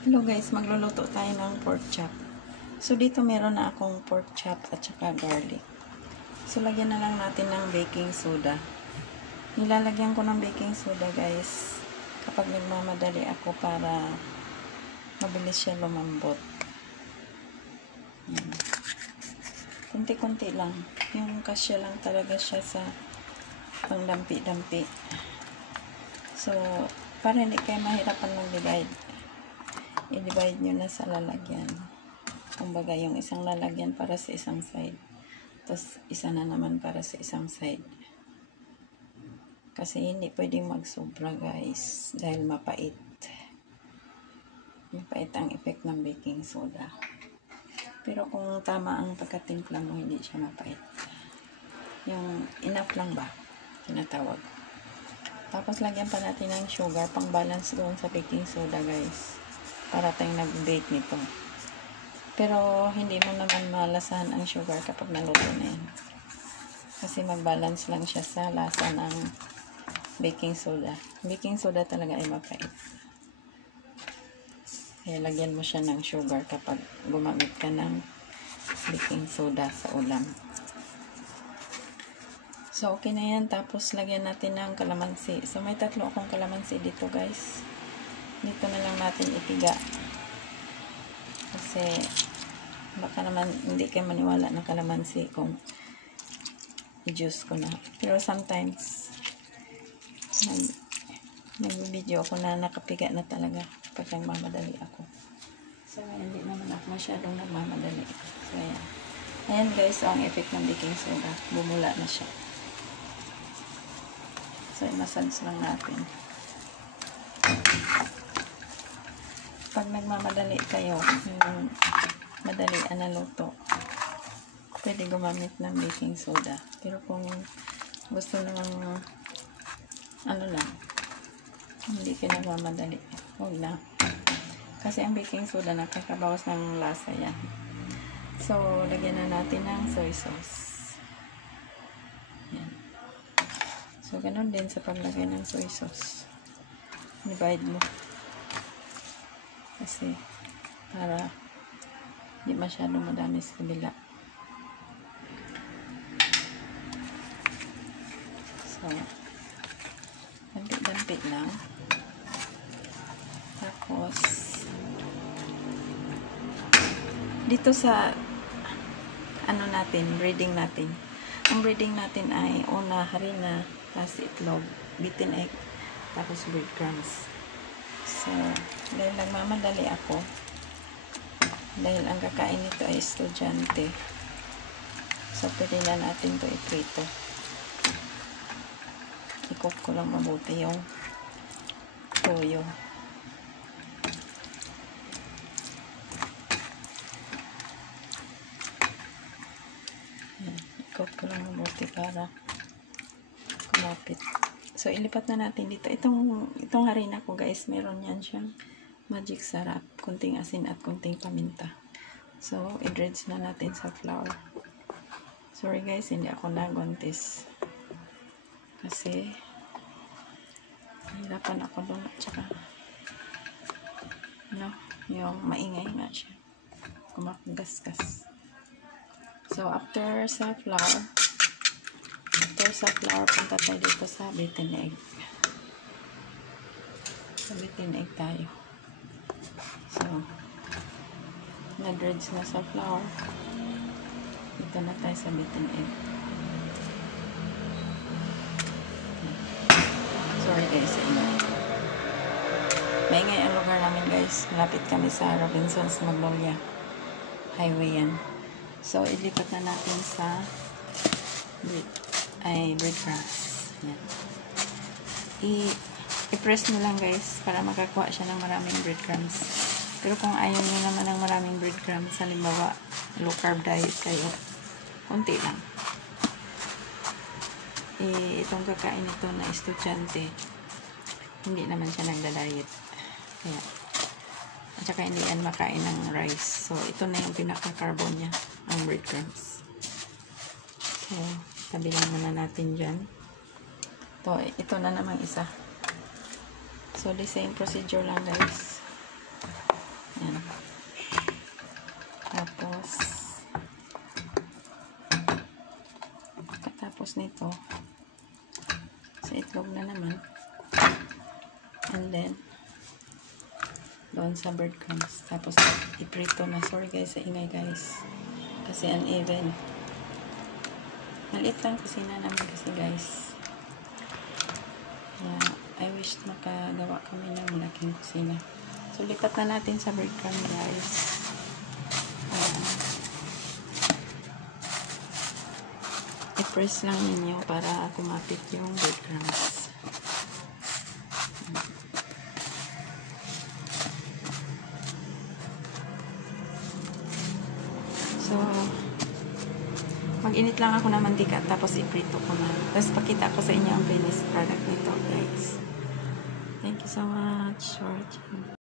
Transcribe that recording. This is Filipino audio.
Hello guys, magluluto tayo ng pork chop. So dito meron na akong pork chop at saka garlic. So lagyan na lang natin ng baking soda. Nilalagyan ko ng baking soda guys kapag nagmamadali ako para mabilis siya lumambot. Kunti-kunti lang. Yung kasya lang talaga siya sa pangdampi-dampi. So para hindi kayo mahirapan mag-divide, i-divide nyo na sa lalagyan. Kumbaga, yung isang lalagyan para sa isang side. Tapos, isa na naman para sa isang side. Kasi hindi pwedeng magsobra, guys. Dahil mapait. Mapait ang effect ng baking soda. Pero kung tama ang pagkatimpla mo, hindi siya mapait. Yung enough lang ba? Tinatawag. Tapos, lagyan pa natin ng sugar pang balance doon sa baking soda, guys. Para tayong nag-bake nito. Pero hindi mo naman malasahan ang sugar kapag naluto na yan. Kasi mag-balance lang siya sa lasa ng baking soda. Baking soda talaga ay mapait. Kaya lagyan mo siya ng sugar kapag gumamit ka ng baking soda sa ulam. So okay na yan. Tapos lagyan natin ng kalamansi. So may 3 akong kalamansi dito guys. Dito na lang natin ipiga. Kasi baka naman hindi kayo maniwala ng kalamansi kung i-juice ko na. Pero sometimes nag-video ako na nakapiga na talaga pag nagmamadali ako. So hindi naman ako masyadong nagmamadali. So ayan. Ayan guys, ang effect ng baking soda. Bumula na siya. So i-massage lang natin. Pag nagmamadali kayo, yung madali na luto, pwede gumamit ng baking soda. Pero kung gusto naman ano lang, hindi ka nagmamadali, huwag na. Kasi ang baking soda nakakabawas ng lasa yan. So, lagyan na natin ng soy sauce. Yan. So, ganun din sa paglagay ng soy sauce. Divide mo. Kasi para hindi masyadong madami sa kabila. So dampi lang. Tapos dito sa ano natin, breading natin. Ang breading natin ay una harina, plus itlog, beaten egg, tapos breadcrumbs. So, dahil nagmamadali ako, dahil ang kakain nito ay estudyante, so pwede na natin ito iprito. I-cook ko lang mabuti yung toyo. I-cook ko lang mabuti para kumapit. So, ilipat na natin dito. Itong harina ko, guys, meron yan siyang magic sarap. Kunting asin at kunting paminta. So, i-dredge na natin sa flour. Sorry, guys, hindi ako nagontis. Kasi, hirapan ako doon. At saka, yung maingay nga siya. Kumagasgas. So, after sa flour, punta tayo dito sa beaten egg. Sa beaten egg tayo. So, na-dredge na sa flour. Dito na tayo sa beaten egg. Sorry guys, maingay ang lugar namin guys. Malapit kami sa Robinson's Magnolia Highway yan. So, ilipat na natin sa breadcrumbs. Yan. I-press nyo lang guys para makakuha siya ng maraming breadcrumbs. Pero kung ayaw nyo naman ng maraming breadcrumbs, halimbawa low carb diet kayo, konti lang. Itong kakain ito na estudyante, hindi naman siya nagda-diet. Kaya, at saka hindi yan makain ng rice. So, ito na yung pinaka-carbon niya, ang breadcrumbs. So, tabi lang muna natin dyan. Ito na namang isa. So, the same procedure lang guys. pagkatapos nito, sa itlog na naman. And then, doon sa breadcrumbs. Tapos, iprito na. Sorry guys, sa ingay guys. Kasi uneven. Maliit lang kusina namin kasi guys. I wish makagawa kami ng malaking kusina. So, lipat na natin sa breadcrumbs guys. I-press lang ninyo para kumapit yung breadcrumbs. So, mag-init lang ako ng mantika tapos iprito ko na. Tapos pakita ko sa inyo ang finished product nito guys. Thank you so much for watching.